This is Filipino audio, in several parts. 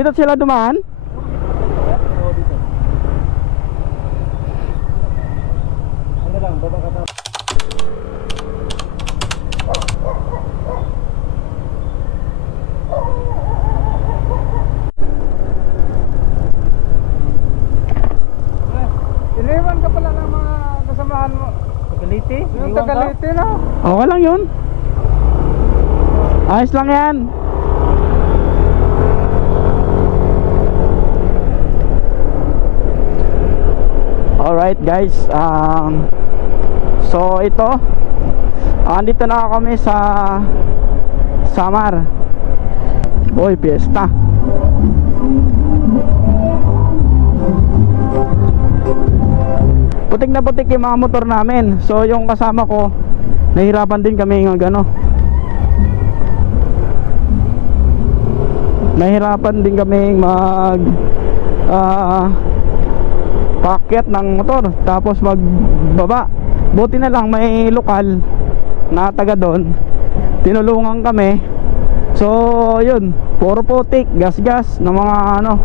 Dito sila dumaan? Oo, dito. Ano lang, baba ka ta. Iniwan ka pala ng mga kasamahan mo. Tagalite? Yung Tagalite na. Okay lang yun. Ayos lang yan. Alright guys, so ito, andito na kami sa Samar. Boy, piyesta. Putik na putik yung mga motor namin. So yung kasama ko, nahirapan din kami ng gano. Nahirapan din kami mag paakyat ng motor tapos magbaba. Buti na lang may lokal na taga doon, tinulungan kami. So yun, puro putik, gas-gas ng mga ano.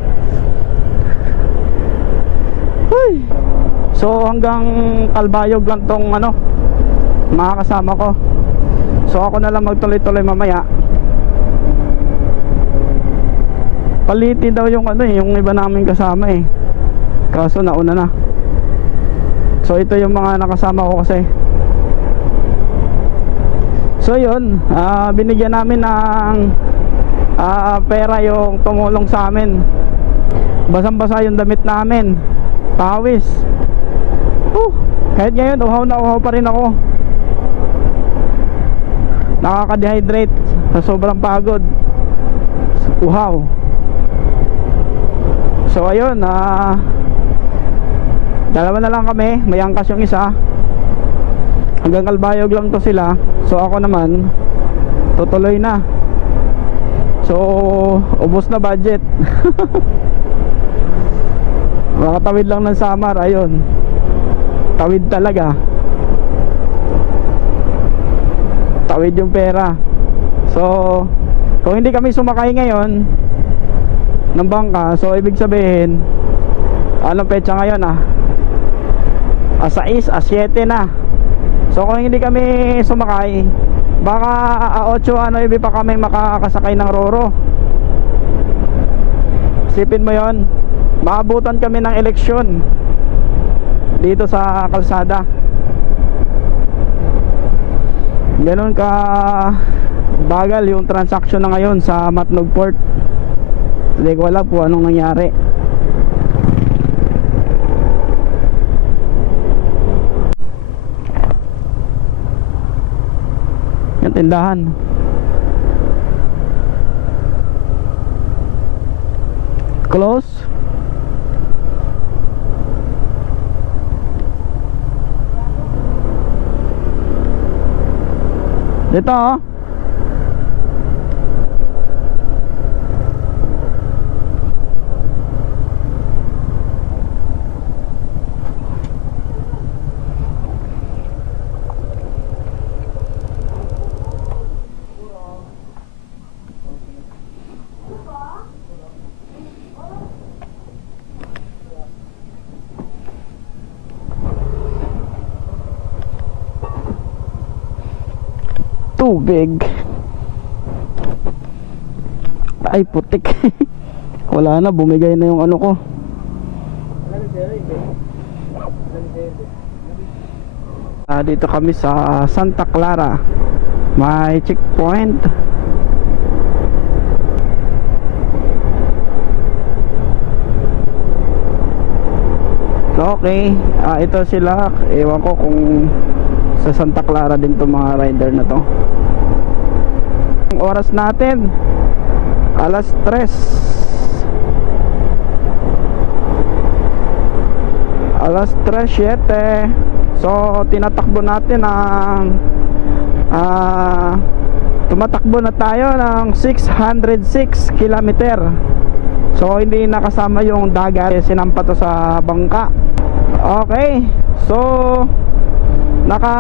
Uy. So hanggang Kalbayog lang tong ano, mga kasama ko. So ako na lang magtuloy-tuloy mamaya. Palitin daw yung ano yung iba namin kasama eh. Kaso nauna na. So ito yung mga nakasama ko kasi. So yun, binigyan namin ng pera yung tumulong sa amin. Basang-basa yung damit namin, pawis. Kahit ngayon uhaw na uhaw pa rin ako. Nakaka-dehydrate sa sobrang pagod. Uhaw. So ayun, dalawa na lang kami, may angkas yung isa. Hanggang Kalbayog lang to sila. So ako naman tutuloy na. So ubos na budget. Makatawid lang ng Samar. Ayun, tawid talaga. Tawid yung pera. So kung hindi kami sumakay ngayon ng bangka, so ibig sabihin anong petsa ngayon 6, 7 na. So kung hindi kami sumakay, baka 8 ibig pa kami makakasakay ng Roro. Sipin mo yon, maabutan kami ng eleksyon dito sa kalsada. Ganun ka bagal yung transaction na ngayon sa Matnog Port. Hindi ko alam po anong nangyari. Yan, tindahan. Close. Dito oh. Tubig. Ay putik. Wala na, bumigay na yung ano ko. Dito kami sa Santa Clara. May checkpoint. Okay, ito sila. Ewan ko kung sa Santa Clara din to mga rider na to. Ang oras natin 3:00. 3:07. So tinatakbo natin ang tumatakbo na tayo ng 606 kilometer. So hindi nakasama yung dagat, sinampa to sa bangka. Okay, so naka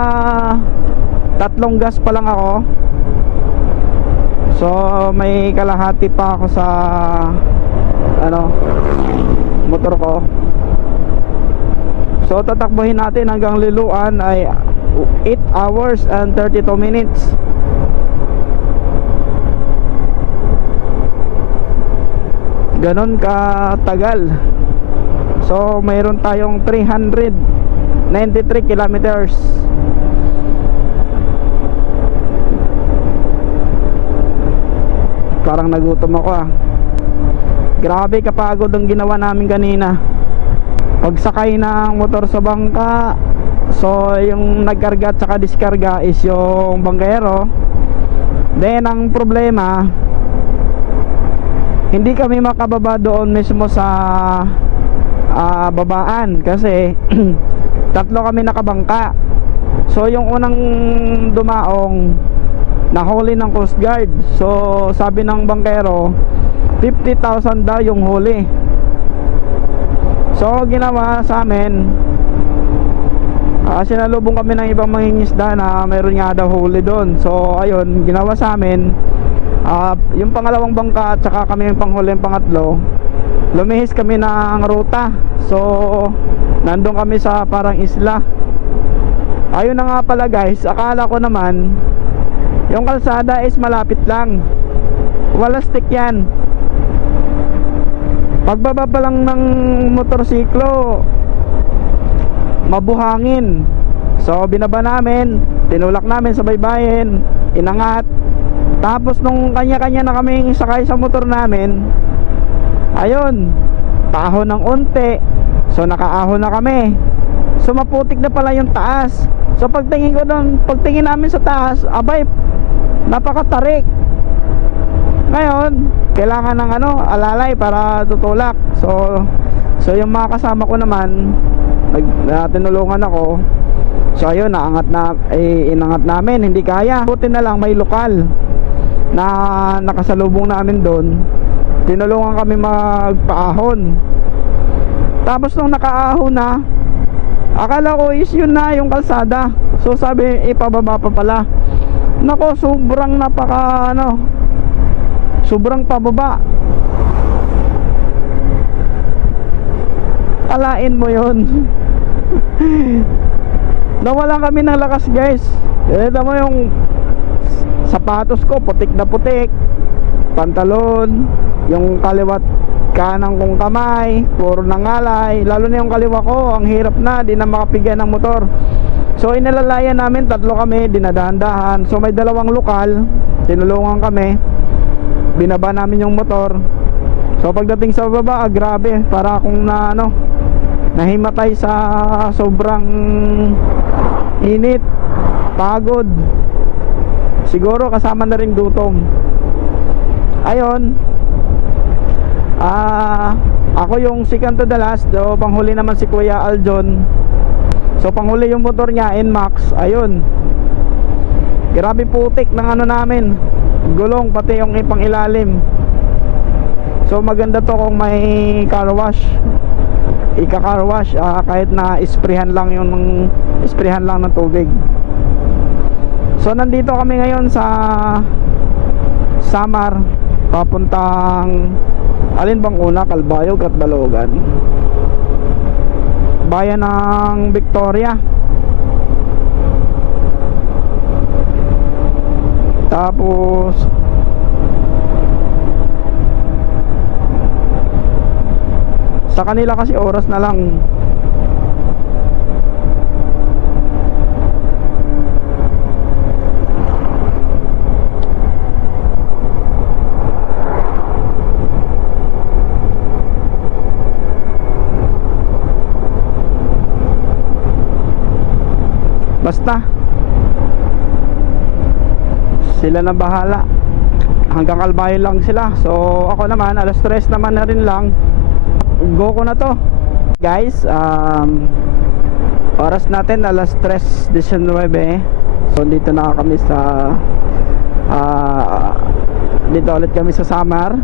3 gas pa lang ako. So may kalahati pa ako sa ano, motor ko. So tatakbuhin natin hanggang Liloan ay 8 hours and 32 minutes. Ganon katagal. So mayroon tayong 393 kilometers. Parang nagutom ako ah. Grabe kapagod ang ginawa namin kanina. Pagsakay ng motor sa bangka, so yung nagkarga at saka diskarga is yung bangkero. Then ang problema, hindi kami makababa doon mismo sa babaan kasi tatlo kami nakabangka. So yung unang dumaong nahuli ng Coast Guard. So sabi ng bangkero 50,000 daw yung huli. So ginawa sa amin, sinalubong kami ng ibang mangingisda na mayroon nga daw huli doon. So ayun, ginawa sa amin, yung pangalawang bangka at saka kami yung panghuli, yung pangatlo, lumihis kami ng ruta. So nandun kami sa parang isla. Ayun na nga pala guys, akala ko naman yung kalsada is malapit lang, wala stick yan. Pagbaba pa lang ng motorsiklo, mabuhangin. So binaba namin, tinulak namin sa baybayin, inangat. Tapos nung kanya-kanya na kaming sakay sa motor namin, ayun, paahon ng unti. So nakaahon na kami. So maputik na pala yung taas. So pagtingin ko doon, pagtingin namin sa taas, abay, napakatarik. Ngayon, kailangan ng alalay para tutulak. So yung mga kasama ko naman, tinulungan ako. So ayun, inangat namin, hindi kaya. Buti na lang may lokal na nakasalubong namin doon. Tinulungan kami magpaahon. Tapos nung nakaahon na, akala ko is yun na yung kalsada. So sabi, ipababa pa pala. Nako, sobrang sobrang pababa. Kalain mo yun. Nawalan kami ng lakas guys. Ito mo yung sapatos ko, putik na putik. Pantalon, yung kaliwat kanang kong kamay, puro nangalay. Lalo na yung kaliwa ko, ang hirap na, di na makapigyan ng motor. So inalalayan namin, tatlo kami, dinadahan-dahan. So may dalawang lokal, tinulungan kami, binaba namin yung motor. So pagdating sa baba, grabe, para akong nahimatay sa sobrang init, pagod. Siguro kasama na rin gutom. Ayun, ako yung second to the last. So panghuli naman si Kuya Aljon. So panghuli yung motor niya, NMAX. Ayun, grabe putik ng namin, gulong, pati yung ipang ilalim. So maganda to kung may car wash, ika-car wash, kahit na isprehan lang ng tubig. So nandito kami ngayon sa Samar, papuntang alin bang una, Calbayog at Balogan, bayan ng Victoria. Tapos sa kanila kasi oras na lang. Basta sila na bahala, hanggang Calbayog lang sila. So ako naman, alas 3 naman na rin lang, go ko na to guys. Oras natin alas 3:19. So dito na kami sa dito ulit kami sa Samar.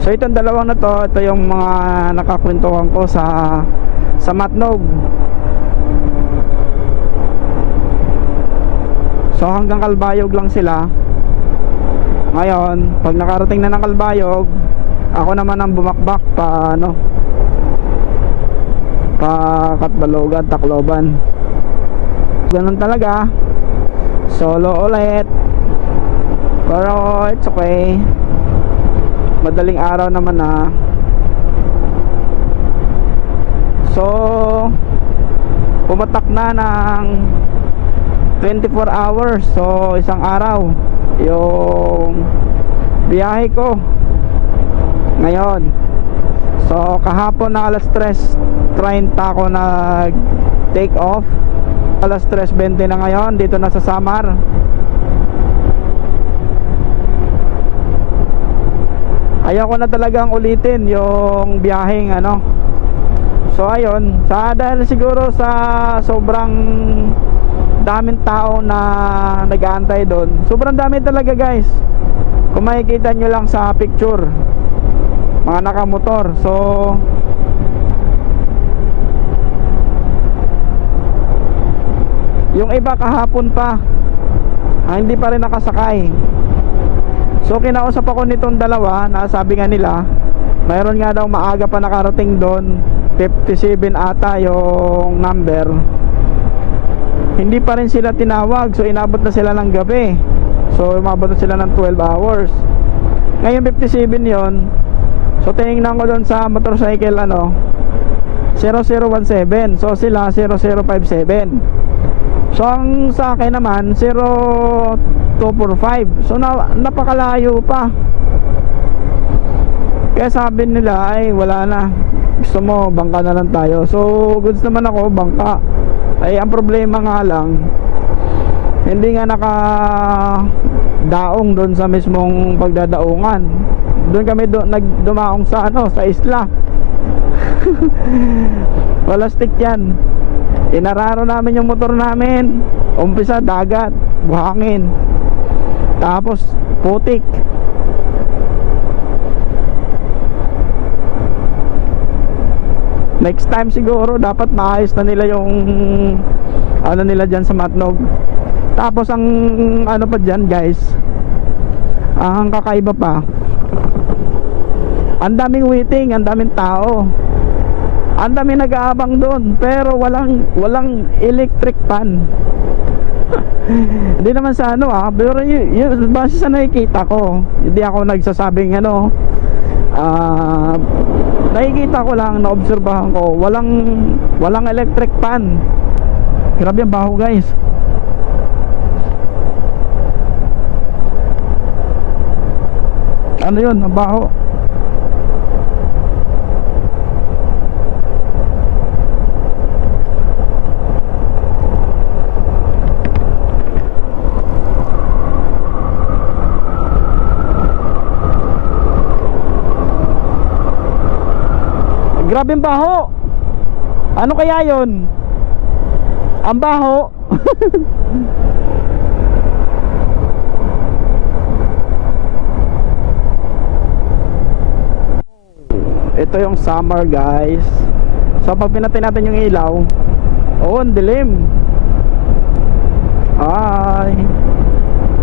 So itong dalawang na to, ito yung mga nakakwentuhan ko sa Matnog. So hanggang Calbayog lang sila. Ngayon, pag nakarating na ng Calbayog, Ako naman ang bumakbak pa ano, pa Katbalogan, Tacloban. Ganun talaga. Solo ulit. Pero it's okay. Madaling araw naman na. So pumatak na ng 24 hours. So isang araw yung biyahe ko ngayon. So kahapon na alas 3:30 ako nag take off. Alas 3:20 na ngayon, dito na sa Samar. Ayoko na talagang ulitin yung biyaheng ano. So ayun, dahil siguro sa sobrang daming tao na nag-aantay doon. Sobrang dami talaga guys. Kung makikita nyo lang sa picture, mga nakamotor. So yung iba kahapon pa hindi pa rin nakasakay. So kinausap ako nitong dalawa na sabi nga nila mayroon nga daw maaga pa nakarating doon, 57 ata yung number. Hindi pa rin sila tinawag. So inabot na sila ng gabi. So umabot na sila ng 12 hours. Ngayon 57 yon. So tinignan ko doon sa motorcycle ano, 0017. So sila 0057. So ang sa akin naman 0245. So napakalayo pa. Kaya sabi nila ay wala na, gusto mo bangka na lang tayo. So goods naman ako, bangka. Ay ang problema nga lang, hindi nga nakadaong doon sa mismong pagdadaungan. Doon kami nagdumaong sa ano, sa isla. Wala stick yan. Inararo namin yung motor namin. Umpisa dagat, buhangin, tapos putik. Next time siguro dapat maayos na nila yung ano nila dyan sa Matnog. Tapos ang ano pa dyan guys, ang kakaiba pa, ang daming waiting, ang daming tao, ang daming nag-aabang doon, pero walang electric fan. Hindi naman sa ano pero yun, base sa nakikita ko, hindi ako nagsasabing ano, nakikita ko lang, naobserbahan ko, walang electric fan. Grabe ang baho guys. Ano yun, ang baho. Grabe ang baho. Ano kaya yon? Ang baho. Ito yung summer guys. So pag pinatay natin yung ilaw, oh ang dilim. Ay,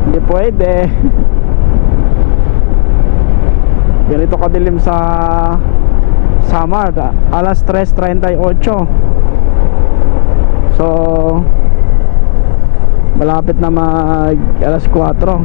hindi pwede. Ganito kadilim sa Samar, alas 3:38. So malapit na mag alas 4.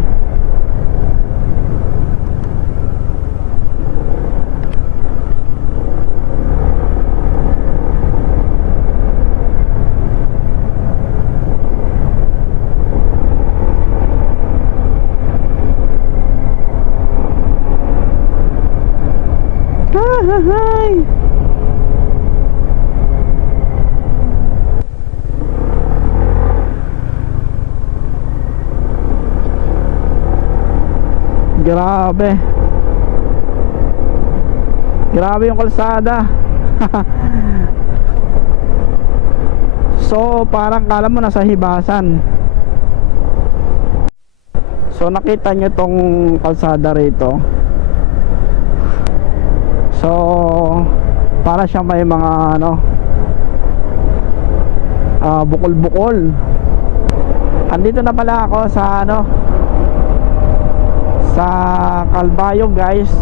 Hi. Grabe. Grabe yung kalsada. So parang kala mo nasa hibasan. So nakita nyo tong kalsada rito. So para siya may mga ano, bukol-bukol. Andito na pala ako sa ano, sa Calbayog guys.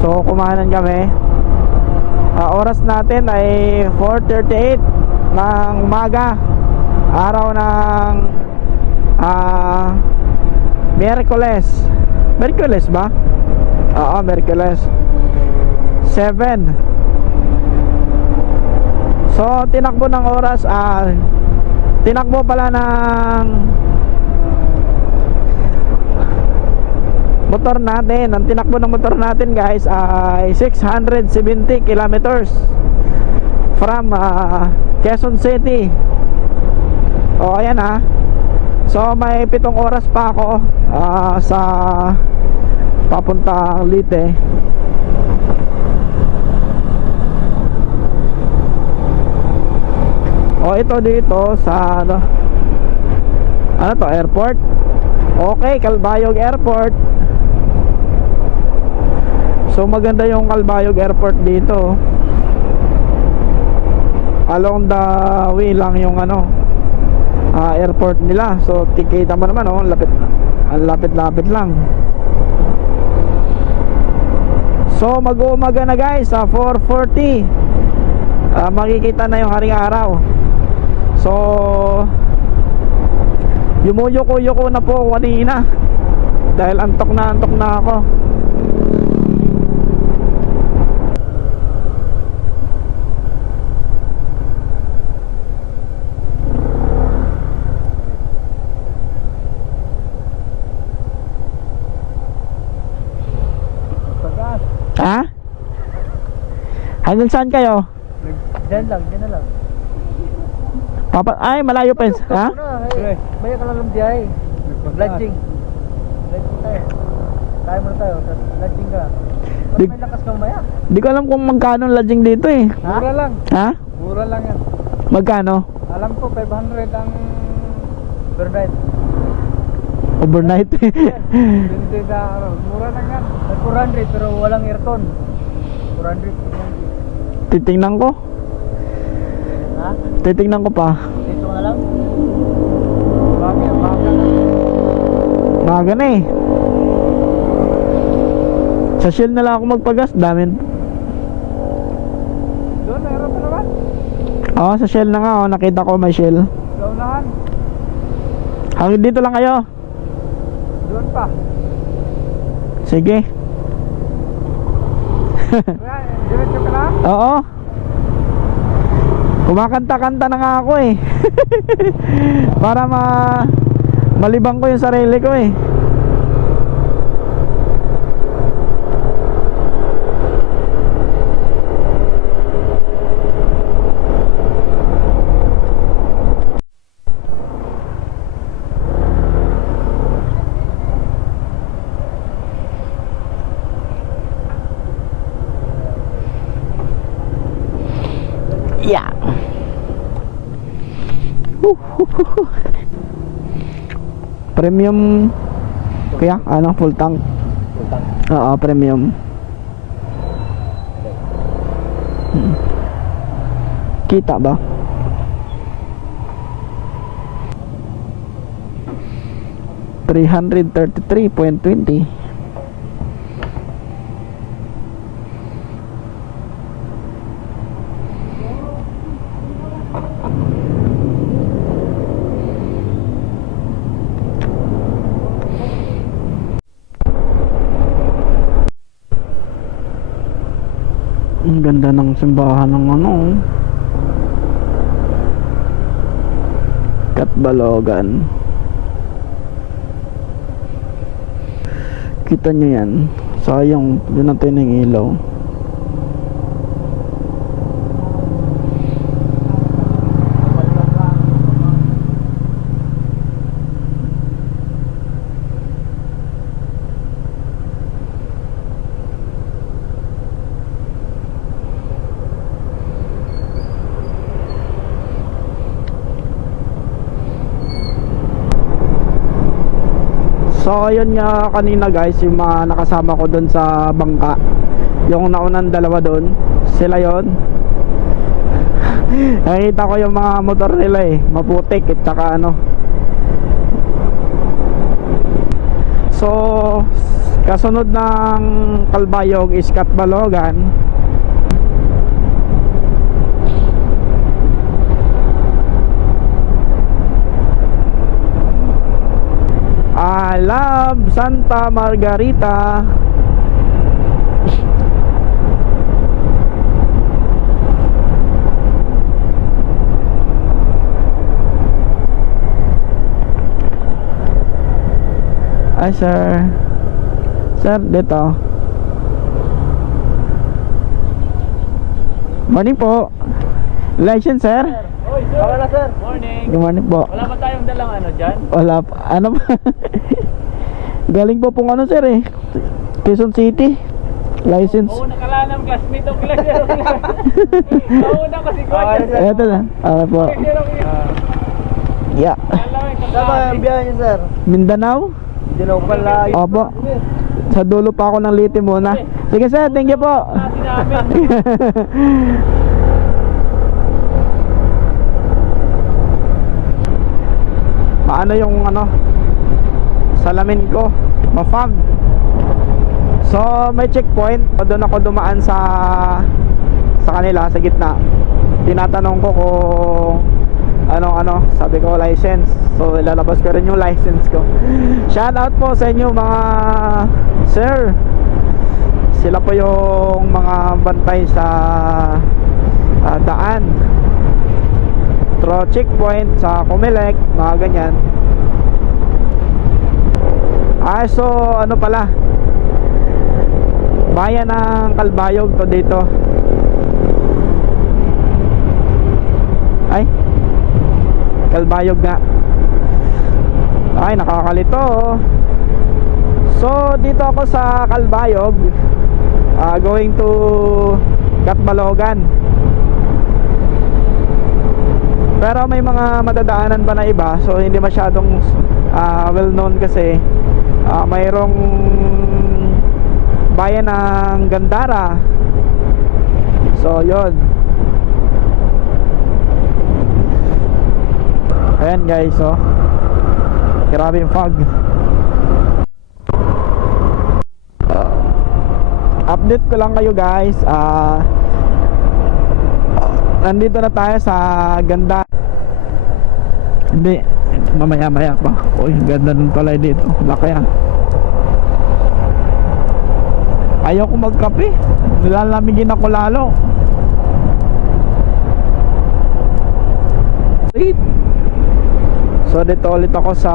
So kumanan kami. Oras natin ay 4:38 ng umaga, araw ng Miyerkules. Miyerkules ba? Oo, Miyerkules 7. So tinakbo ng oras, tinakbo pala ng motor natin. Ang tinakbo ng motor natin guys ay 670 kilometers from Quezon City. O ayan ha. So may 7 oras pa ako sa papuntang Leyte. O ito dito sa ano to, airport. Okay, Calbayog Airport. So maganda yung Calbayog Airport dito. Along the way lang yung airport nila. So tikita mo naman lapit, ang lapit-lapit lang. So mag-uumaga na guys sa 4:40. Makikita na yung haring araw. So yumuyuko-yuko na po kanina dahil antok na ako. Ha? Hanggang saan kayo? Diyan na lang. Ay, malayo pa yun. Ha? Maya ka lang ng biyahe. Lodging tayo. Kaya mo na tayo. Lodging ka. May lakas ka maya. Di ko alam kung magkano ang lodging dito eh. Mura lang. Ha? Mura lang yan. Magkano? Alam ko 500 ang Overnight. Overnight. hindi sa mura lang yan. May 400 pero walang aircon. 400. Titingnan ko. Ha? Titingnan ko pa. Dito ka na lang? Bagay. Maga na eh. Sa Shell na lang ako magpagas. Damin. Doon, meron pa naman. Oo, sa Shell na nga. Nakita ko may Shell. Sa unahan. Hanggang dito lang kayo. Doon pa. Sige. Kaya, diretso ka na. Oo. Kumakanta-kanta na nga ako eh. Para malibang ko yung sarili ko eh. Yeah. Premium kaya full tank. Oo, premium. Kita ba? $333.20. Ang ganda ng simbahan ng Katbalogan. Kita nyo yan. Sayang, yun natin ng ilaw. So ayun nga kanina guys, yung mga nakasama ko doon sa bangka, yung naunang dalawa doon, sila yon. Nakita ko yung mga motor nila eh, maputik at saka So Kasunod ng Calbayog is Catbalogan. I love Santa Margarita. Ay sir. Sir, dito. Morning po. License sir? Oy, sir. Wala na, sir. Morning. Good morning po. Wala ba tayong dalang ano dyan? Wala pa. Ano ba? Galing po pong ano sir eh. Quezon City. License. Oo, nakalanam classmate ang klasero. Oo na kasi ko. Eto na. Okay po. Yeah. Saan ba ang biyahe niyo, sir? Mindanao? Hindi na ako pala. Opo. Sa dulo pa ako ng Liti muna. Sige sir, thank you po. Paano yung ano, salamin ko mafog. So may checkpoint, doon ako dumaan sa kanila sa gitna. Tinatanong ko kung ano, sabi ko license. So ilalabas ko rin yung license ko. Shout out po sa inyo mga sir. Sila po yung mga bantay sa daan, through checkpoint sa Comelec, mga ganyan. So ano pala, bayan ng Calbayog to dito. Ay, Calbayog nga. Ay, nakakalito oh. So dito ako sa Calbayog, going to Catbalogan. Pero may mga madadaanan pa na iba, so hindi masyadong well known kasi mayroong bayan ng Gandara. So yun. Ayan guys, oh. Grabe yung fog. Update ko lang kayo guys. Nandito na tayo sa Ganda. Hindi, mamaya pa. Uy, ganda nun pala dito. Laki ah. Ayaw ko magkape. Nilalamigin ako lalo. So dito ulit ako sa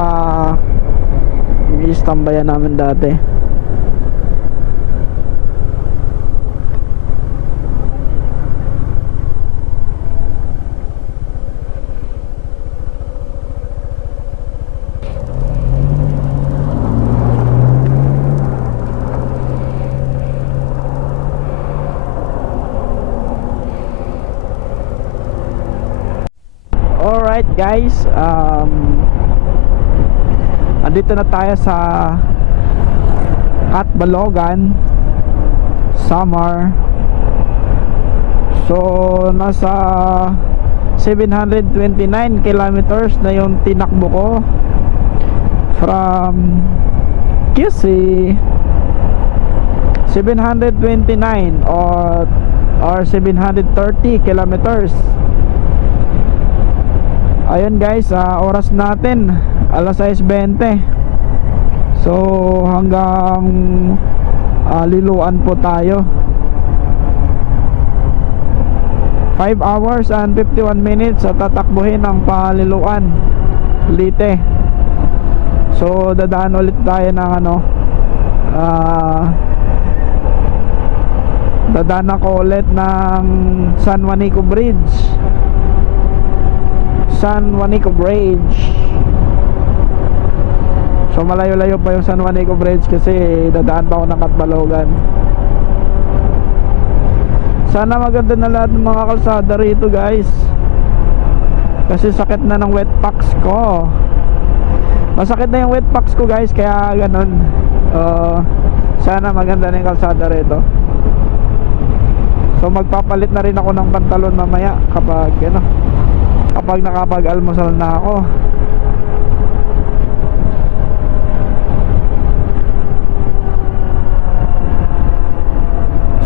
istambayan namin dati. Alright guys, andito na tayo sa Catbalogan, Samar. So nasa 729 kilometers na yung tinakbo ko from QC. 729 or 730 kilometers. Ayun guys, oras natin alas 6:20. So hanggang Liloan po tayo. 5 hours and 51 minutes sa tatakbuhin ng Paliloan, Leyte. So dadaan ulit tayo ng dadaan ako ulit ng San Juanico Bridge. San Juanico Bridge. So malayo-layo pa yung San Juanico Bridge kasi dadaan pa ako ng Catbalogan. Sana maganda na lahat ng mga kalsada rito guys, kasi sakit na ng wet packs ko. Masakit na yung wet packs ko guys, kaya ganun. Sana maganda na yung kalsada rito. So magpapalit na rin ako ng pantalon mamaya kapag kapag nakapag-almusal na ako.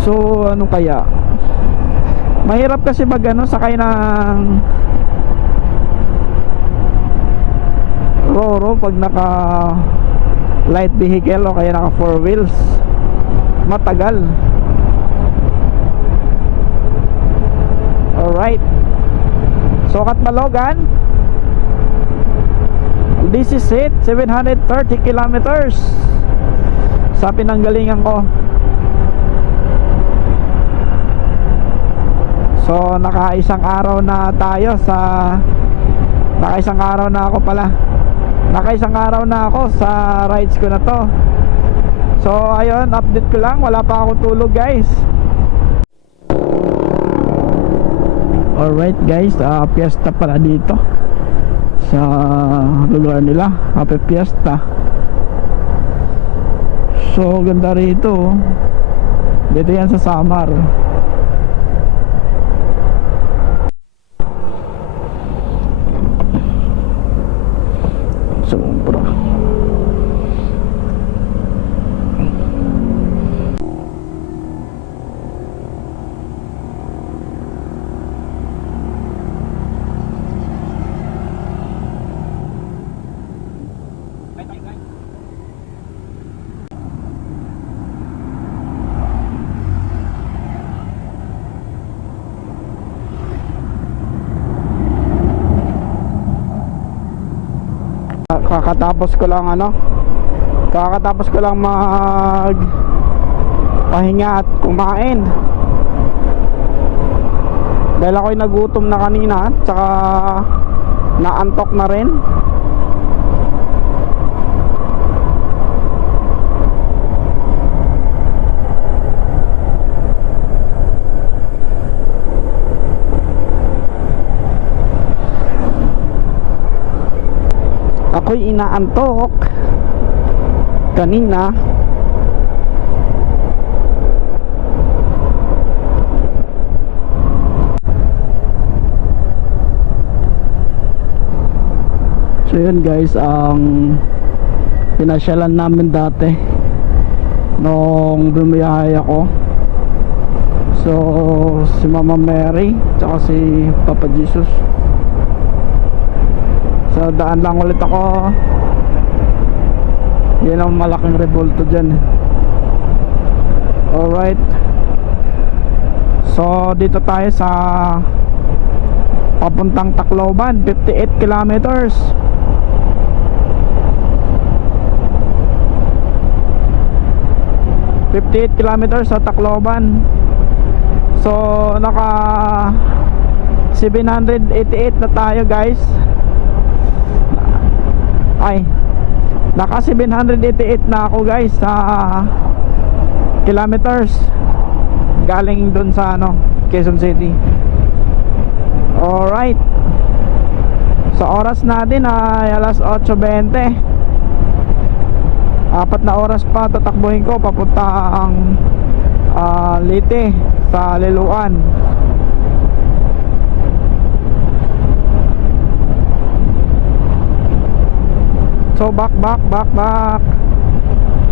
So ano kaya, mahirap kasi mag ano, sakay ng Roro pag naka light vehicle o kaya naka 4 wheels. Matagal. Alright, Sukat Malogan. This is it, 730 kilometers sa pinanggalingan ko. So nakaisang araw na tayo sa nakaisang araw na ako pala nakaisang araw na ako sa rides ko na to. So ayun, update ko lang, wala pa akong tulog guys. Alright guys, fiesta pala dito sa lugar nila, Happy Fiesta. So ganda rito. Dito yan sa Samar. Sobra. Kakatapos ko lang mag pahinga at kumain dahil ako'y nagutom na kanina at saka naantok na rin. Ako'y inaantok kanina. So yun guys, ang pinasyalan namin dati nung bumiyahe ako. So si Mama Mary tsaka si Papa Jesus. So daan lang ulit ako. Yan ang malaking rebulto dyan. Alright, so dito tayo sa papuntang Tacloban, 58 kilometers. Sa Tacloban. So naka 788 na tayo guys. Ay, naka 788 na ako guys sa kilometers galing dun sa ano, Quezon City. Alright, sa oras natin ay alas 8:20. 4 na oras pa tatakbuhin ko papuntang Leyte sa Liloan. So back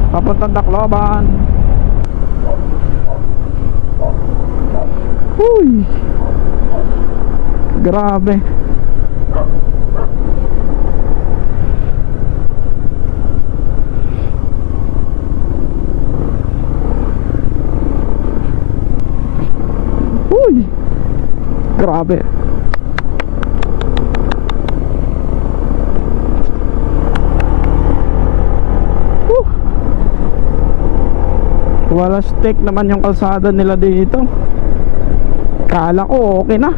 papuntang Tacloban. Uy, grabe. Uy, grabe. Wala stick naman yung kalsada nila dito. Kala ko okay na.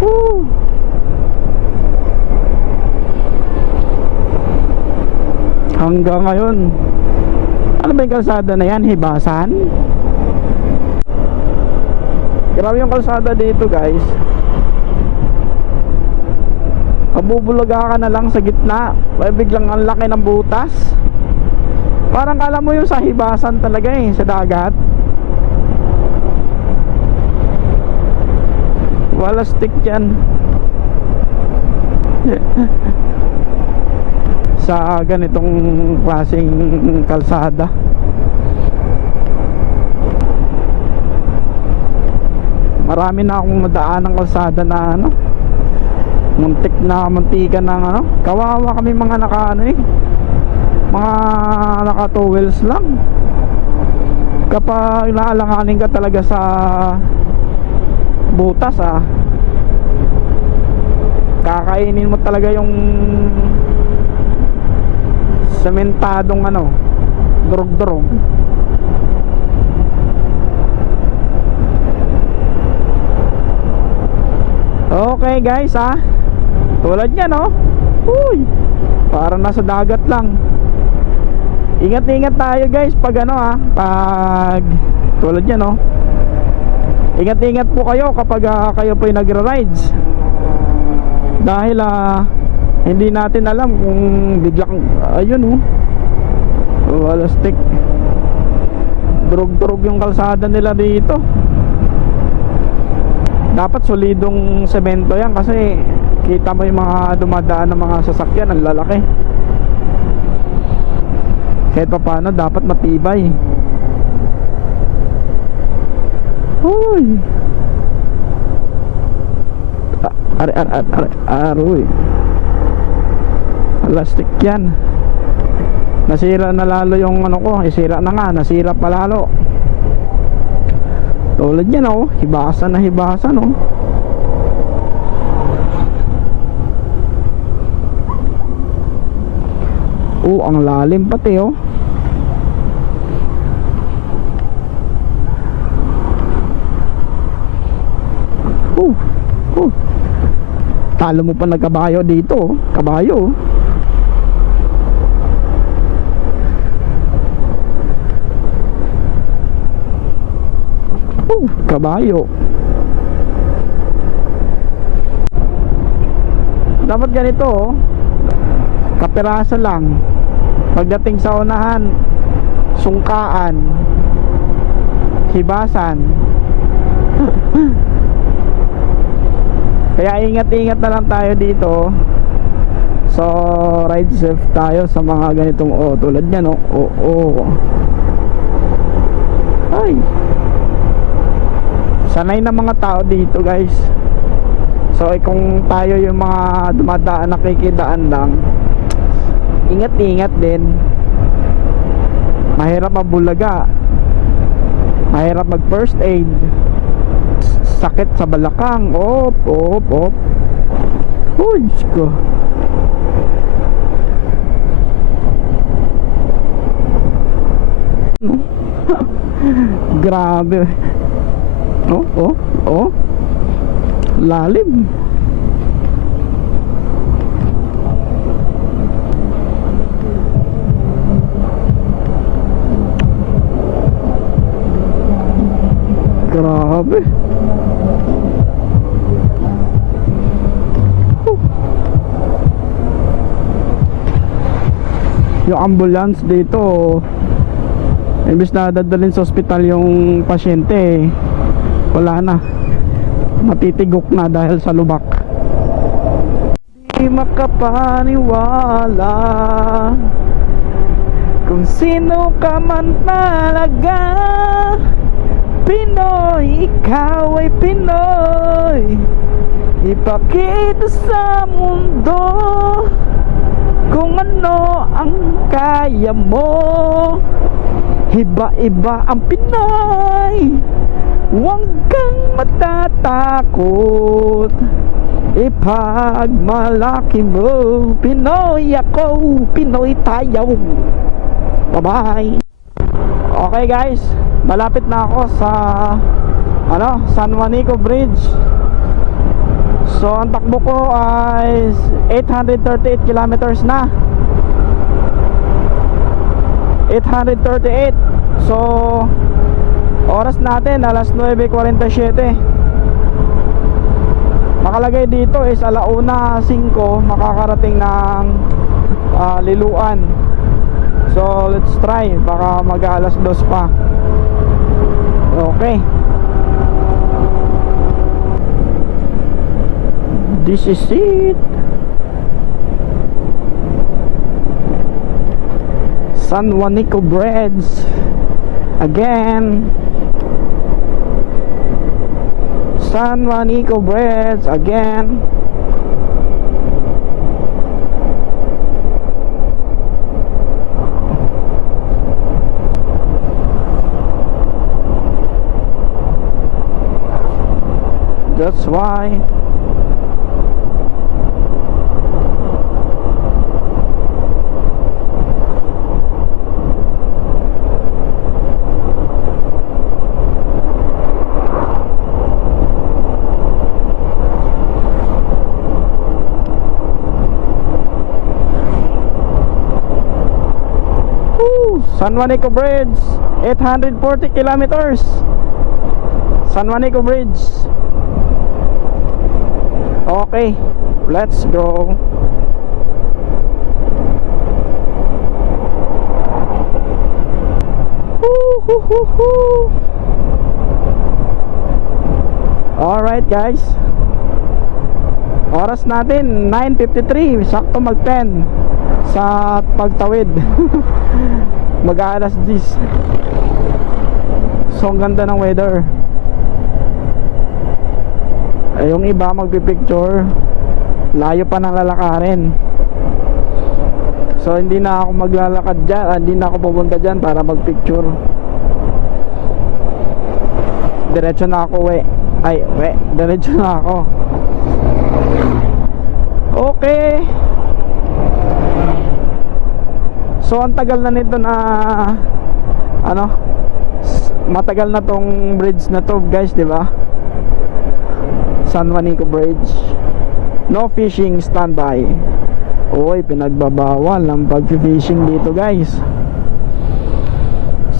Woo. Hanggang ngayon, ano ba yung kalsada na yan? Hibasan? Grabe yung kalsada dito guys. Mabubulaga ka na lang sa gitna, may biglang ang laki ng butas. Parang alam mo yung sa hibasan talaga sa dagat. Wala stick yan. sa ganitong klaseng kalsada. Marami na akong nadaan ng kalsada na ano, muntikan ng ano. Kawawa kami mga mga naka two wheels lang. Kapag naalanganin ka talaga sa butas kakainin mo talaga yung sementadong ano, durog-durog. Okay guys tulad niya no. Uy, parang nasa dagat lang. Ingat-ingat tayo guys pag ano pag tulad niya no. Ingat-ingat po kayo kapag kayo po yung nagra-rides. Dahil hindi natin alam kung biglang ayun wala stick. Durog-durog yung kalsada nila dito. Dapat solidong semento yan kasi kita mo yung mga dumadaan ng mga sasakyan, ang lalaki. Kahit pa paano dapat matibay. Uy, aroy, plastic yan. Nasira na lalo yung ano ko. Isira na nga, nasira pa lalo. Tulad yan hibasan na hibasan ang lalim pati talo mo pa nagkabayo dito kabayo kabayo. Dapat ganito kapiraso lang. Pagdating sa unahan, sungkaan, hibasan. Kaya ingat-ingat na lang tayo dito. So ride safe tayo sa mga ganitong tulad niyan ay, sanay na mga tao dito guys. So kung tayo yung mga dumadaan, nakikidaan lang, ingat-ingat din. Mahirap mabulaga, mahirap mag first aid, sakit sa balakang. Op. Uy, ko. Grabe. Lalim. Grabe. Yung ambulance dito, imbis na dadalhin sa ospital yung pasyente, wala na, matitigok na dahil sa lubak. Di makapaniwala kung sino ka man talaga. Pinoy, ikaw ay Pinoy. Ipakita sa mundo kung ano ang kaya mo. Iba-iba ang Pinoy, huwag kang matatakot. Ipagmalaki mo, Pinoy ako, Pinoy tayo. Bye-bye. Okay guys, malapit na ako sa San Juanico Bridge. So ang takbo ko ay 838 kilometers na. 838. So oras natin alas 9:47. Nakalagay dito is 1:05 makakarating ng Liluan. So let's try, baka mag-alas 2 pa. Okay, this is it. San Juanico Bridge again. San Juanico Bridge again. That's why San Juanico Bridge, 840 kilometers. San Juanico Bridge. Okay, let's go. Alright guys, oras natin 9:53, sakto mag 10 sa pagtawid. Mag-aalas 10. So ang ganda ng weather. Yung iba magpipicture, layo pa ng lalakarin. So hindi na ako maglalakad dyan, hindi na ako pupunta dyan para magpicture. Diretso na ako diretso na ako. Okay. So ang tagal na nito na matagal na tong bridge na to guys, di ba? San Juanico Bridge. No fishing, standby. Oy, pinagbabawal ang pag-fishing dito guys.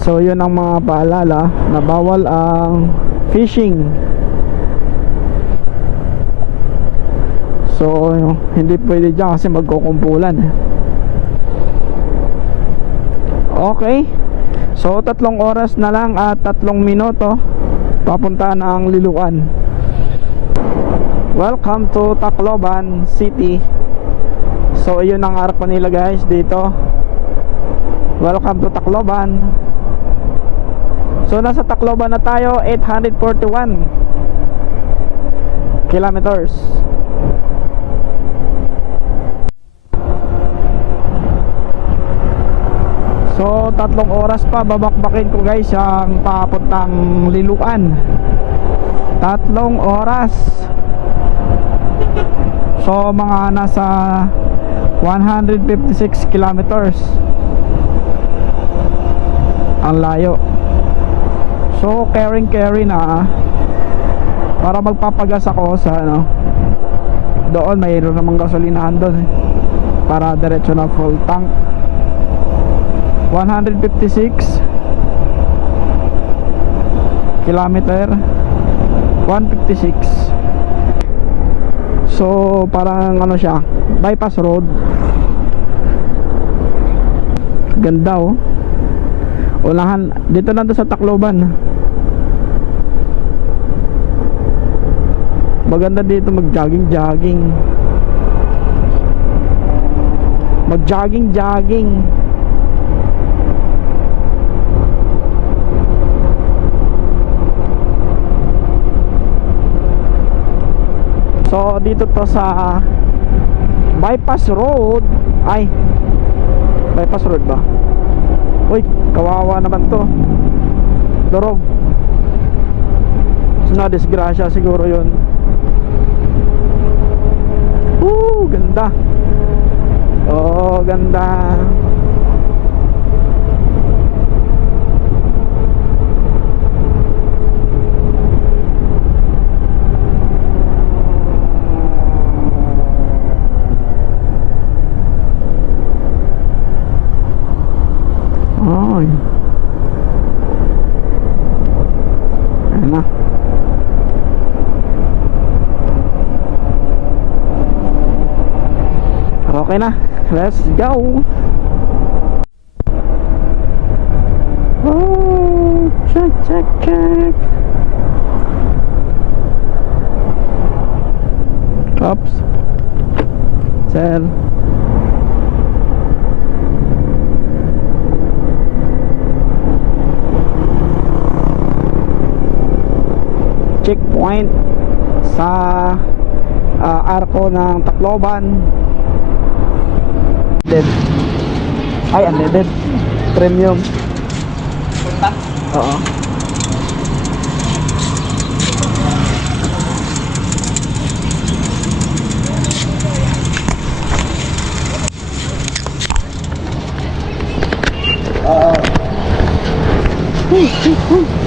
So yun ang mga paalala na bawal ang fishing. So hindi pwede dyan kasi magkukumpulan. Okay. So 3 oras na lang at 3 minuto papunta na ang Liloan. Welcome to Tacloban City. So yun ang harapan nila guys dito. Welcome to Tacloban. So nasa Tacloban na tayo, 841 kilometers. So 3 oras pa babakbakin ko guys ang papuntang Liloan. 3 oras. So mga nasa 156 kilometers ang layo. So carry na para magpapagas ako sa doon mayroon namang gasolinahan doon para diretso na full tank. 156 kilometer, 156. So parang siya, bypass road. Ganda unahan dito na sa Tacloban. Maganda dito mag-jogging. So dito to sa bypass road. Bypass road ba? Uy, kawawa naman to. Durog. Na disgrasya siguro yun. Ganda. Oh, ganda. Ayan na. Okay na. Let's go. Oh, check. Oops. checkpoint sa arko ng Tacloban. Dead. Ay, unleaded. Premium. Punta. Oo.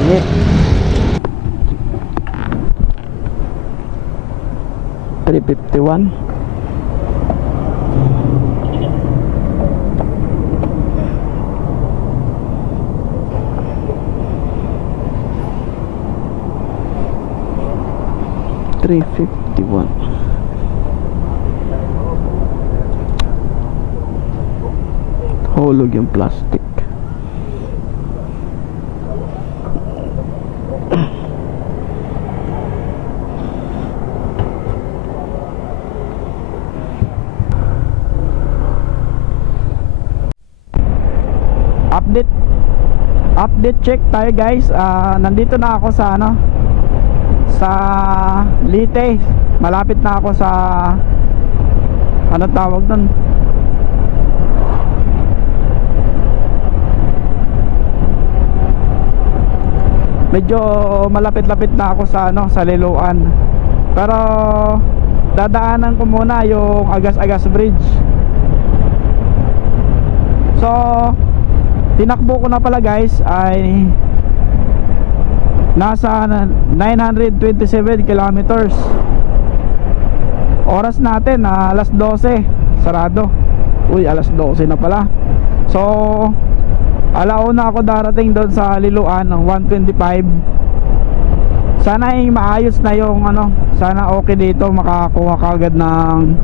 Init. 351. $351. Hulog yung plastic. Update check tayo guys. Nandito na ako sa sa Leyte. Malapit na ako sa ano tawag nun, medyo malapit-lapit na ako sa sa Liloan. Pero dadaanan ko muna yung Agas-Agas Bridge. So tinakbo ko na pala guys ay nasa 927 kilometers. Oras natin alas 12, sarado. Uy, alas 12 na pala. So alauna ako darating doon sa Liloan ng 1:25. Sana ay maayos na yung sana okay dito, makakuha kagad ng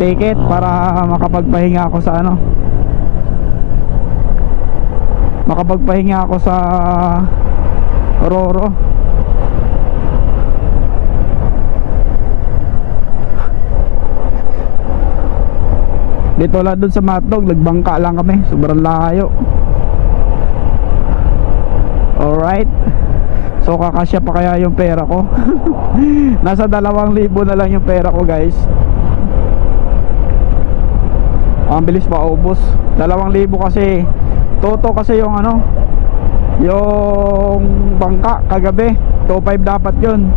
ticket para makapagpahinga ako sa makapagpahinga ako sa Roro. Dito lang dun sa Matnog, nagbangka lang kami, sobrang layo. Alright, so kakasya pa kaya yung pera ko? Nasa 2,000 na lang yung pera ko guys. Ang bilis maubos. 2,000 kasi toto kasi yung yung bangka kagabi. 2,500 dapat yun.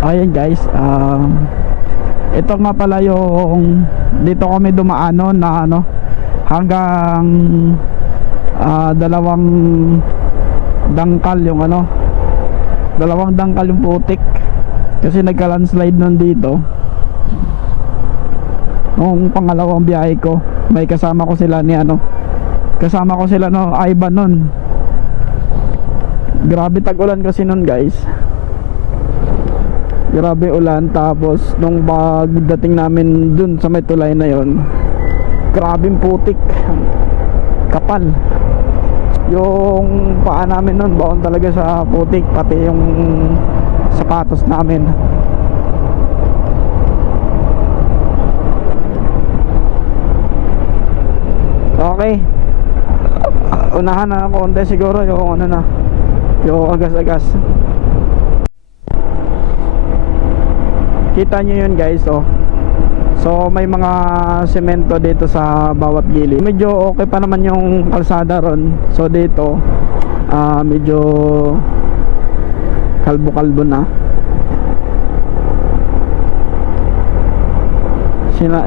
Ayan guys, ito nga pala yung dito kami dumaanon na hanggang dalawang dangkal yung dalawang dangkal yung putik kasi nagka-landslide nun dito. Nung pangalawang biyahe ko, may kasama ko sila ni kasama ko sila Ivan nun. Grabe tag-ulan kasi nun guys. Grabe ulan, tapos nung pagdating namin dun sa may tulay na yon, grabing putik, kapal. Yung paa namin nun baon talaga sa putik, pati yung sapatos namin. Okay, unahan na konti siguro yung yung Agas-Agas. Kita nyo yun guys, so may mga semento dito sa bawat gilid. Medyo okay pa naman yung kalsada ron. So dito medyo kalbo-kalbo na.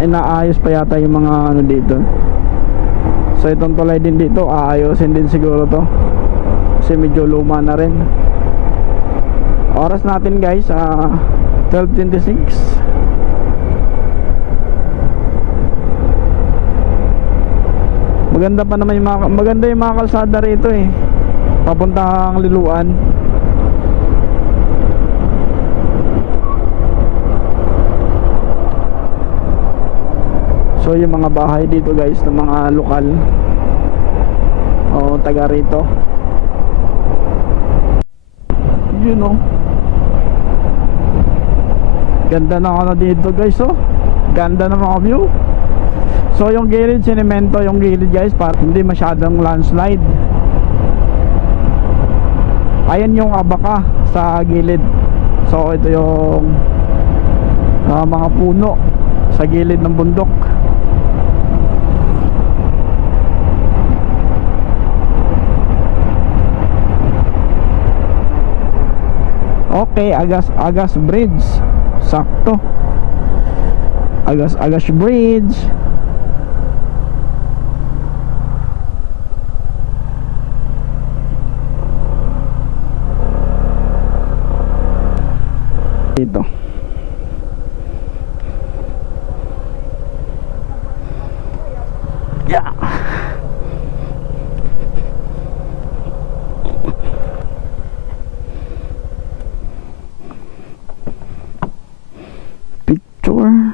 Inaayos pa yata yung mga dito. So itong tulay din dito, aayusin din siguro to kasi medyo luma na rin. Oras natin guys 12:26. Maganda pa naman maganda yung mga kalsada rito papuntang Liloan. So yung mga bahay dito guys ng mga lokal o taga rito, yun oh. Ganda na ano dito guys oh. Ganda na mga view. So yung gilid, sinemento yung gilid guys para hindi masyadong landslide. Ayan yung abaka sa gilid. So ito yung mga puno sa gilid ng bundok. Okay, Agas Bridge. Sakto. Agas Bridge. Dito. Yeah. Picture.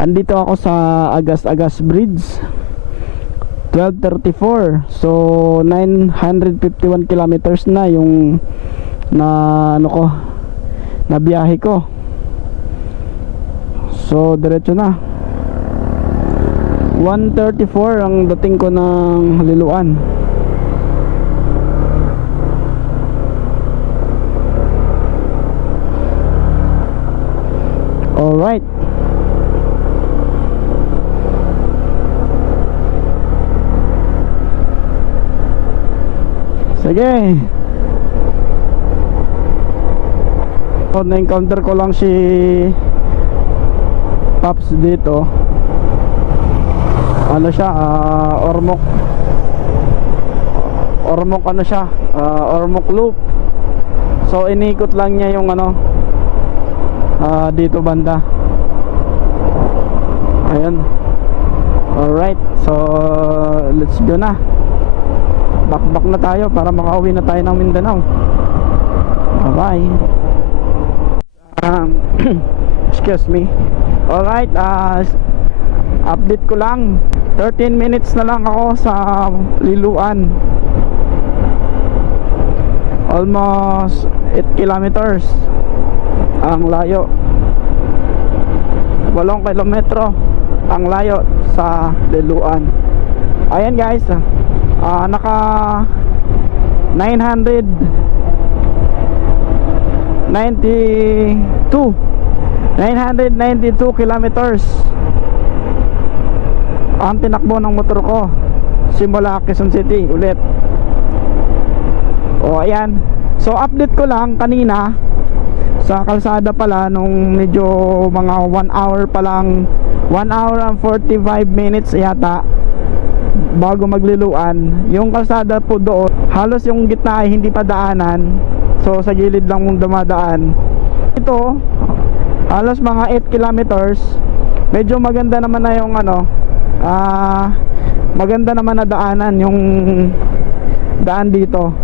Andito ako sa Agas Bridge 12:34. So 951 kilometers na yung na biyahe ko. So diretso na. 1:34 ang dating ko ng Liloan. Alright. Sige. So, na-encounter ko lang si Pops dito. Ano siya, Ormoc ano siya, Ormoc Loop. So inikot lang niya yung dito banda. Ayun. Alright, so let's go na. Back na tayo para makauwi na tayo ng Mindanao. Bye bye. Excuse me. Alright, update ko lang. 13 minutes na lang ako sa Liloan. Almost 8 kilometers ang layo. 8 kilometro ang layo sa Liloan. Ayan guys, naka 992 kilometers ang tinakbo ng motor ko simula Quezon City ulit. O ayan, so update ko lang kanina sa kalsada pala nung medyo mga 1 hour pa lang, 1 hour and 45 minutes yata bago magliluan. Yung kalsada po doon halos yung gitna ay hindi pa daanan, so sa gilid lang mong dumadaan. Ito halos mga 8 kilometers. Medyo maganda naman na yung maganda naman na daanan yung daan dito.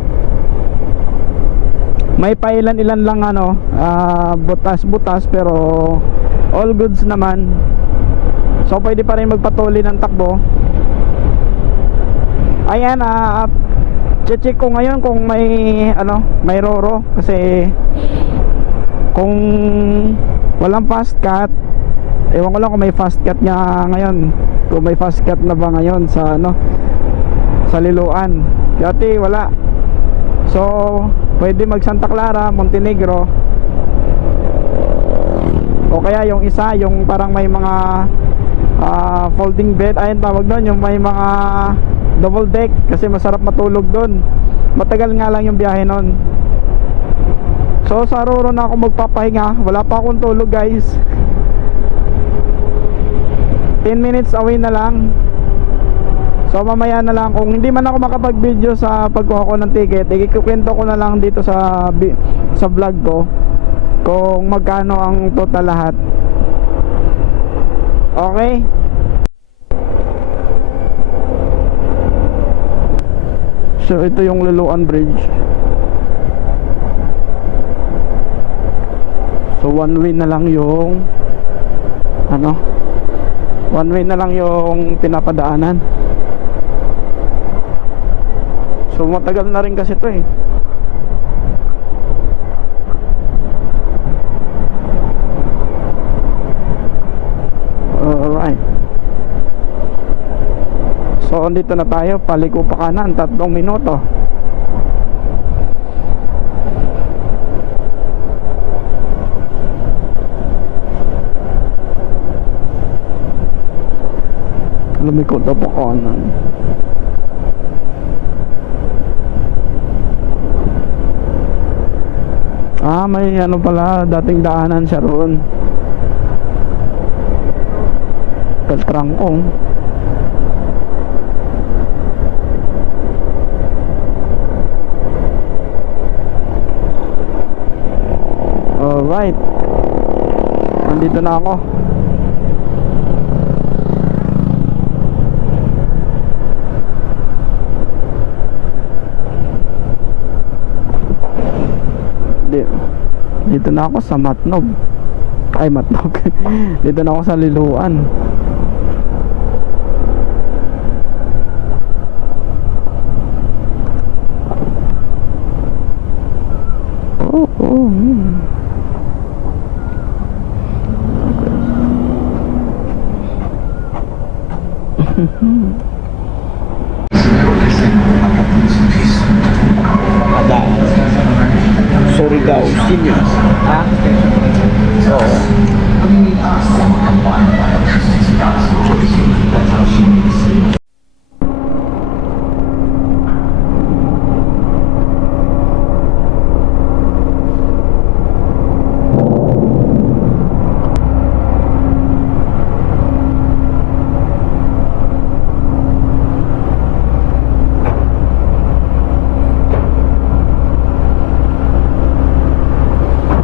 May pailan-ilan lang butas-butas pero all goods naman. So pwede pa rin magpatuloy ng takbo. Ayan, check ko ngayon kung may roro kasi kung walang fast cut, ewan ko lang kung may fast cut nga ngayon. Kung may fast cut na ba ngayon sa sa Liloan. Dati wala. So pwede mag Santa Clara, Montenegro, o kaya yung isa, yung parang may mga folding bed, ayun tawag doon, yung may mga double deck kasi masarap matulog doon. Matagal nga lang yung biyahe noon. So sa Roro na ako magpapahinga. Wala pa akong tulog guys. 10 minutes away na lang. So So mamaya na lang, kung hindi man ako makapag-video sa pagkuha ko ng ticket, ikukwento ko na lang dito sa vlog ko kung magkano ang total lahat. Okay? So ito yung Luluan Bridge. So one way na lang yung one way na lang yung pinapadaanan. So matagal na rin kasi ito eh. Alright. So andito na tayo, paliko pa kanan, 3 minuto. Lumiko daw pa kanan. May ano pala, dating daanan siya roon. Peltrangkong. Alright. Nandito na ako. Dito na ako sa Matnog. Ay, Matnog. Dito na ako sa Liluan. Oh. Surigao Senior.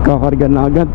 Kakarga na agad.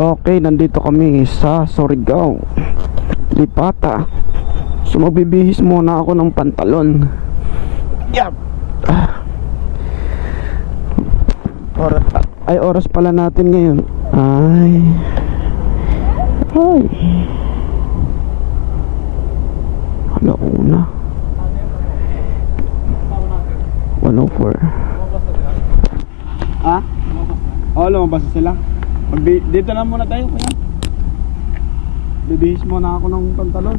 Okay, nandito kami sa Surigao, Lipata. So magbibihis muna ako ng pantalon. Yup. Oras pala natin ngayon. Ay. 1:04. Lumabas sila. Dito na muna tayo, kuya. Bibihis muna ako ng pantalon.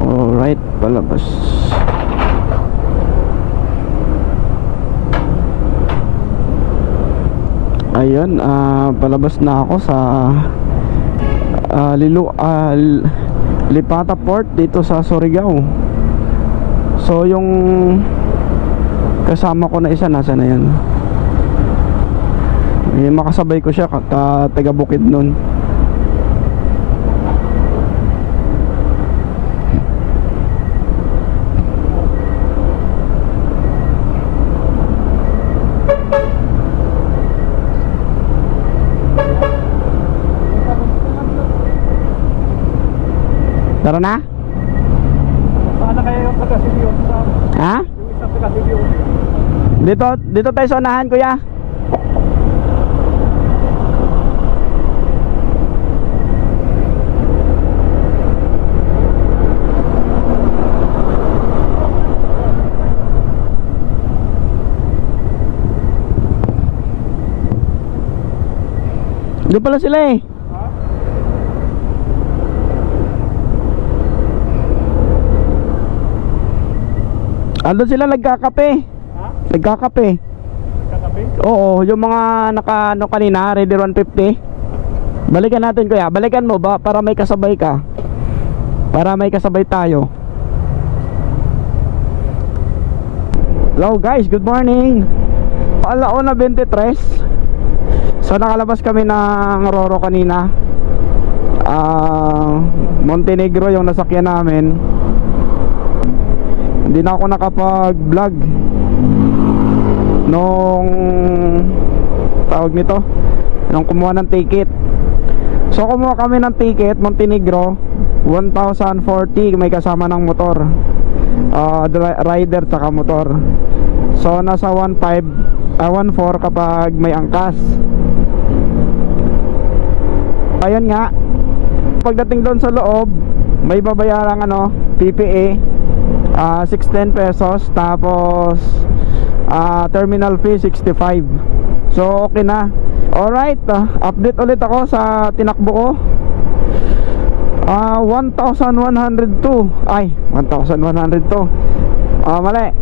Alright, palabas. Ayun, palabas na ako sa Lipata Port dito sa Surigao. So yung kasama ko na isa, nasa na yan? Makasabay ko siya, taga Bukid nun. Tara na? Sana kaya yung taga-Silio? Ha? Yung isang taga-Silio. Dito tayo sa unahan, kuya. Doon pala sila eh. Andun sila nagkakape. Ha? Nagkakape. Katabi? Oo, yung mga naka ano kanina, ready 150. Balikan natin kuya, balikan mo ba para may kasabay ka. Para may kasabay tayo. Hello guys, good morning. Alauna 23. So nakalabas kami ng Roro kanina. Montenegro yung nasakyan namin. Hindi na ako nakapag-vlog nung tawag nito, nung kumuha ng ticket. So kumuha kami ng ticket Montenegro 1,040, may kasama ng motor, rider tsaka motor. So nasa 1,400 kapag may angkas. Ayun nga, pagdating doon sa loob may babayarang ano, PPA, 610 pesos, tapos terminal fee 65. So okay na. Alright, update ulit ako sa tinakbo ko. 1,102. Ay, 1,102. Mali.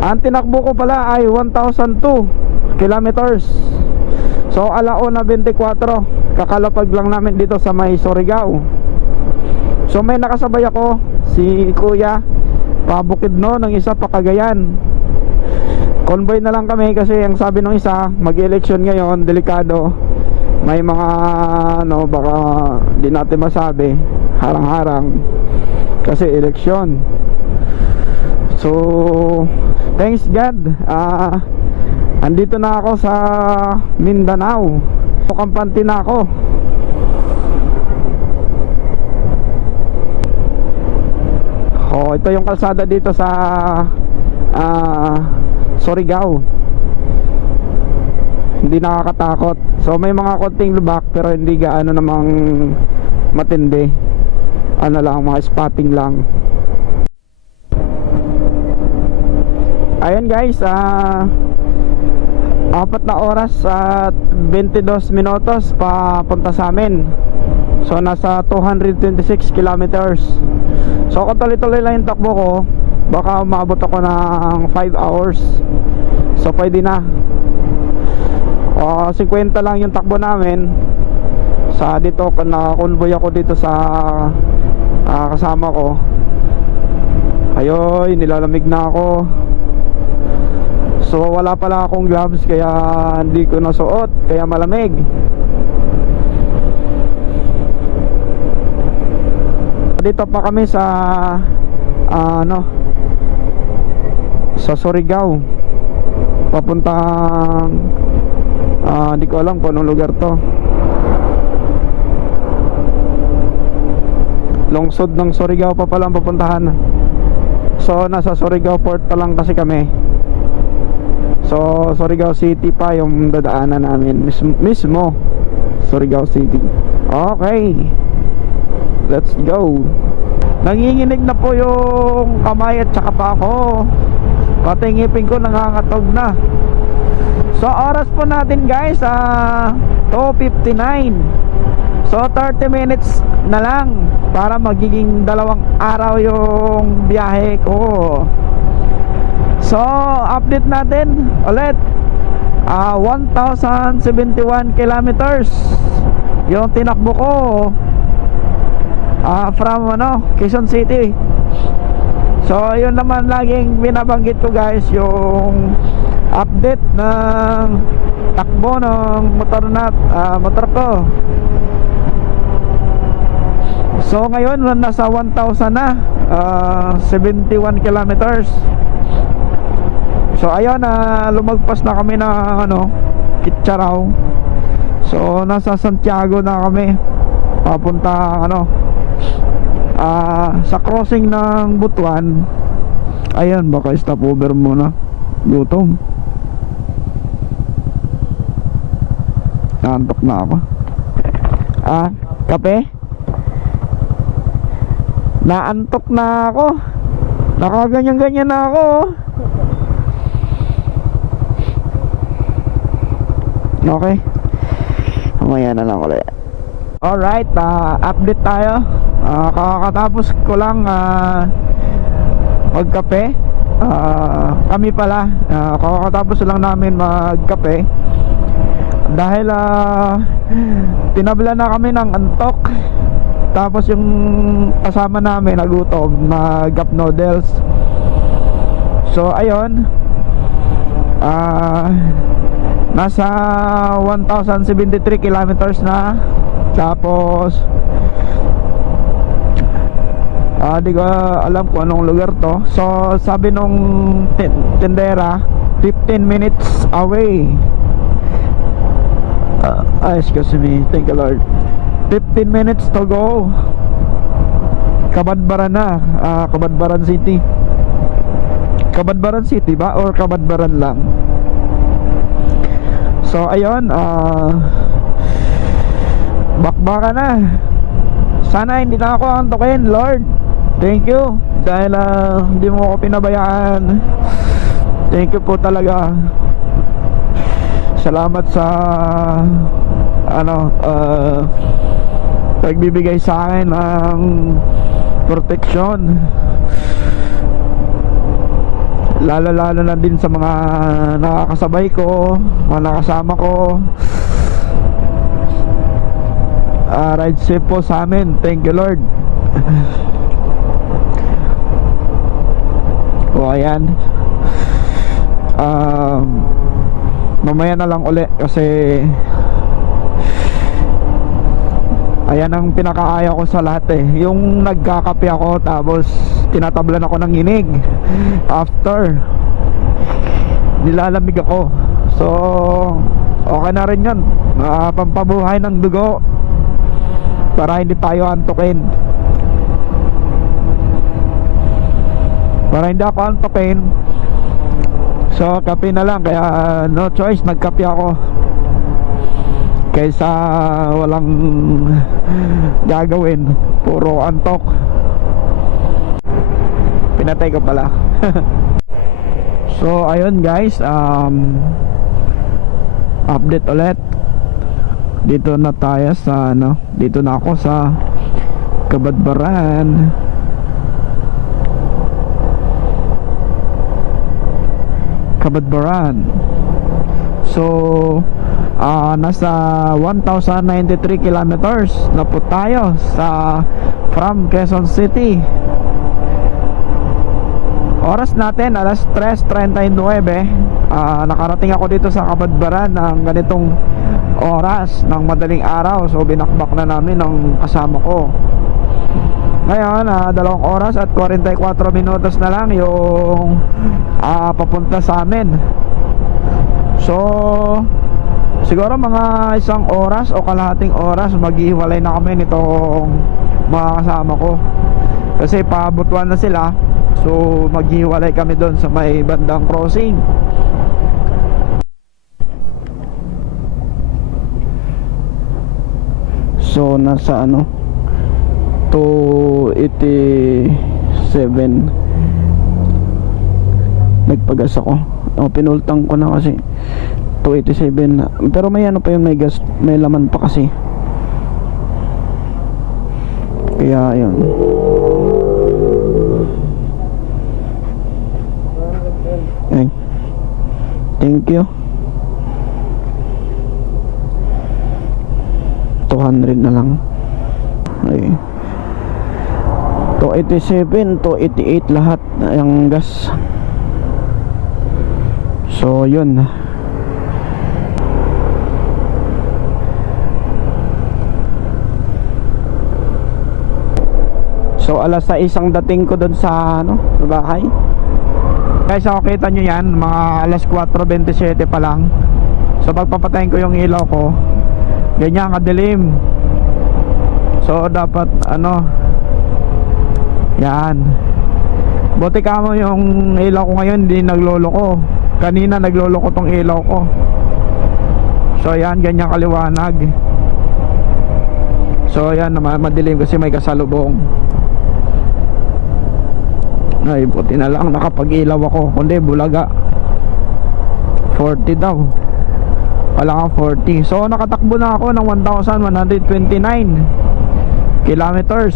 Ang tinakbo ko pala ay 1,002 kilometers. So alauna 24. Kakalapag lang namin dito sa may Surigao. So may nakasabay ako, si Kuya, pa Bukidnon, ng isa pa Cagayan. Convoy na lang kami kasi ang sabi ng isa, mag-election ngayon, delikado. May mga ano, baka di natin masabi, harang-harang kasi election. So thanks God, andito na ako sa Mindanao. Kampante na ako. Ito yung kalsada dito sa Surigao. Hindi nakakatakot. So may mga konting lubak pero hindi gaano namang matindi. Ano lang, mga spotting lang. Ayun guys, 4 na oras at 22 minutos papunta sa amin. So nasa 226 kilometers. So kung tuloy-tuloy lang yung takbo ko, baka umabot ako ng 5 hours. So pwede na. 50 lang yung takbo namin. Sa dito, na-convoy ako dito sa kasama ko. Ayoy, nilalamig na ako. So wala pala akong gloves kaya hindi ko nasuot, kaya malamig. Dito pa kami sa sa Surigao. Papuntang hindi ko alam kung anong lugar to. Lungsod ng Surigao pa pala ang papuntahan. So nasa Surigao Port pa lang kasi kami. So Surigao City pa yung dadaanan namin mismo Surigao City. Okay, let's go. Nanginginig na po yung kamay at saka pa ako. Pati ngipin ko nangangatog na. So oras po natin guys 2:59. So 30 minutes na lang para magiging 2 araw yung biyahe ko. So update natin ulit, 1,071 kilometers yung tinakbo ko from Quezon City. So yun naman laging binabanggit ko guys, yung update ng takbo ng motor ko. So ngayon nasa 1,000 na, 71 kilometers. So ayun, lumagpas na kami na Kitcharao. So nasa Santiago na kami, papunta sa crossing ng Butuan. Ayun, baka stopover muna, gutom. Naantok na ako. Kape? Naantok na ako. Nakaganyan-ganyan na ako. Okay, Mamaya na lang ulit. Alright, update tayo. Kakatapos ko lang magkape. Kami pala, kakatapos lang namin magkape. Dahil tinabla na kami ng antok. Tapos yung kasama namin nagutom, nag-cup noodles. So ayun, nasa 1,073 kilometers na. Tapos di ko alam kung anong lugar to. So sabi nung tendera 15 minutes away. Excuse me, thank you Lord. 15 minutes to go. Kabadbaran na, Kabadbaran City. Kabadbaran City ba or Kabadbaran lang? So ayun, bakbaka na. Sana hindi na ako antukin, Lord. Thank you dahil hindi mo ako pinabayaan. Thank you po talaga. Salamat sa pagbibigay sa akin ng proteksyon. Lalo na din sa mga nakakasabay ko, mga nakasama ko. Ride safe po sa amin. Thank you Lord. O ayan, mamaya na lang uli kasi ayan ang pinakaaya ko sa lahat yung nagkakape ako tapos tinatablan ako ng inig. After nilalamig ako. So okay na rin yun, pampabuhay ng dugo para hindi tayo antukin. Para hindi ako antukin, so kape na lang. Kaya no choice, nagkape ako kaysa walang gagawin, puro antok. Pinatay ko pala. So ayun guys, update ulit. Dito na tayo sa dito na ako sa Kabadbaran. Kabadbaran. So nasa 1,093 kilometers na po tayo from Quezon City. Oras natin alas 3:39. Nakarating ako dito sa Kabadbaran ng ganitong oras ng madaling araw. So binakbak na namin ng kasama ko. Ngayon 2 oras at 44 minutos na lang yung papunta sa amin. So siguro mga 1 oras o kalahating oras maghihiwalay na kami nitong mga kasama ko, kasi paabotwan na sila. So maghihiwalay kami doon sa may bandang crossing. So nasa 287 nagpagas ako. Pinultang ko na kasi 287 na. Pero may pa yun, may gas, may laman pa kasi. Kaya yun. Okay. Thank you. 200 na lang. Okay. 287, 288 lahat yung gas. So yun. So alas 6 ang dating ko doon sa sa bahay. Guys, kita nyo yan, mga alas 4:27 pa lang. So pagpapatayin ko yung ilaw ko, ganyan kadilim. So dapat yan. Buti ka mo yung ilaw ko ngayon hindi nagloloko. Kanina nagloloko tong ilaw ko. So yan, ganyan kaliwanag. So yan, madilim kasi may kasalubong. Ay, buti na lang nakapag-ilaw ako, kundi bulaga. 40 daw. wala kang 40. So nakatakbo na ako ng 1,129 kilometers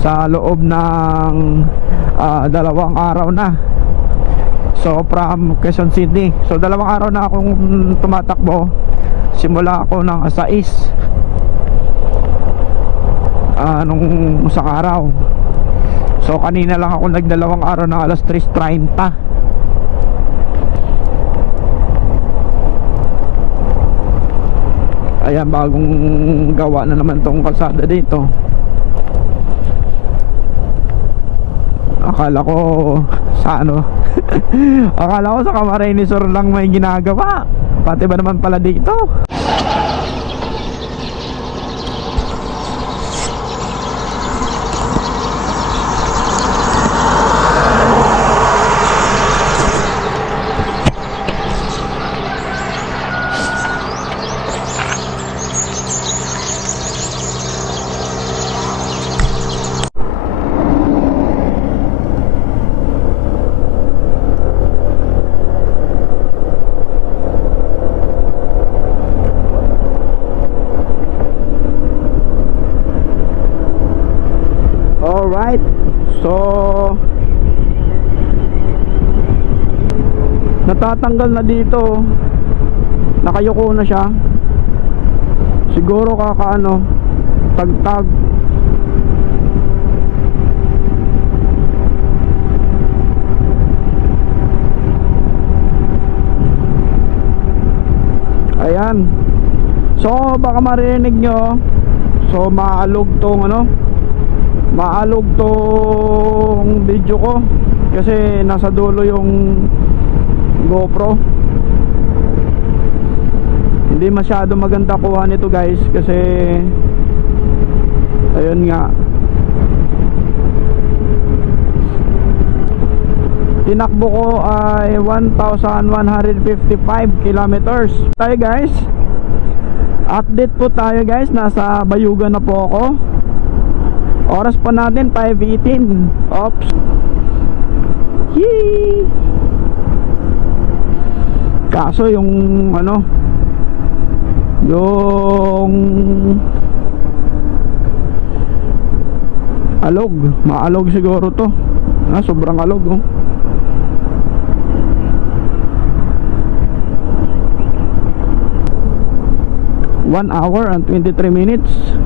sa loob ng 2 araw na. So from Quezon City. So 2 araw na akong tumatakbo. Simula ako ng 6 nung isang araw. So kanina lang ako nag2 araw na alas 3:30. Ayan, bagong gawa na naman tong kalsada dito. Akala ko sa ano akala ko sa Camarines Sur lang may ginagawa. Pati ba naman pala dito? Alright, so natatanggal na dito. Nakayuko na siya. Siguro kakaano, tagtag. Ayan. So baka marinig nyo. So maalog tong ano, maalog tong video ko kasi nasa dulo yung GoPro. Hindi masyado maganda kuha nito guys kasi ayun nga, tinakbo ko ay 1,155 kilometers. Tayo guys, update po tayo guys. Nasa Bayugan na po ako. Oras pa natin 5:18. Oops. Yee! Kaso yung ano, yung alog, maalog siguro to. Sobrang alog oh. One hour and 23 minutes.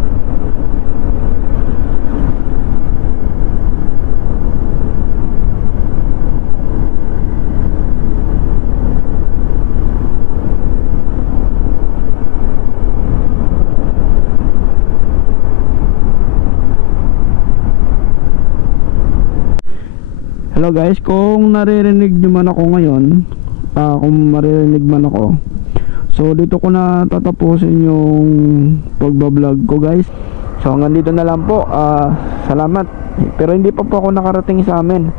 Hello guys, kung naririnig nyo man ako ngayon, kung maririnig man ako, so dito ko na tatapusin yung pagbablog ko guys. So hanggang dito na lang po. Salamat. Pero hindi pa po ako nakarating sa amin.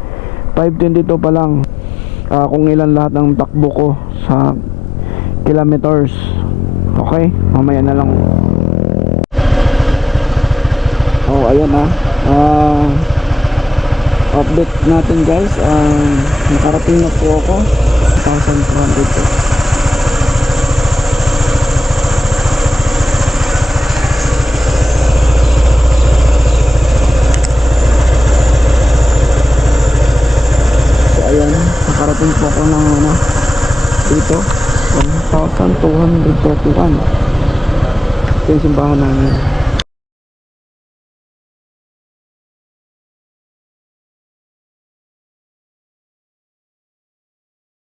5:22 pa lang kung ilan lahat ng takbo ko sa kilometers. Okay, mamaya na lang. Oh ayan update natin guys. Nakarating na po ako 1,200 po. So ayan, nakarating po ako ng dito 1,231. Ito yung simbahan namin.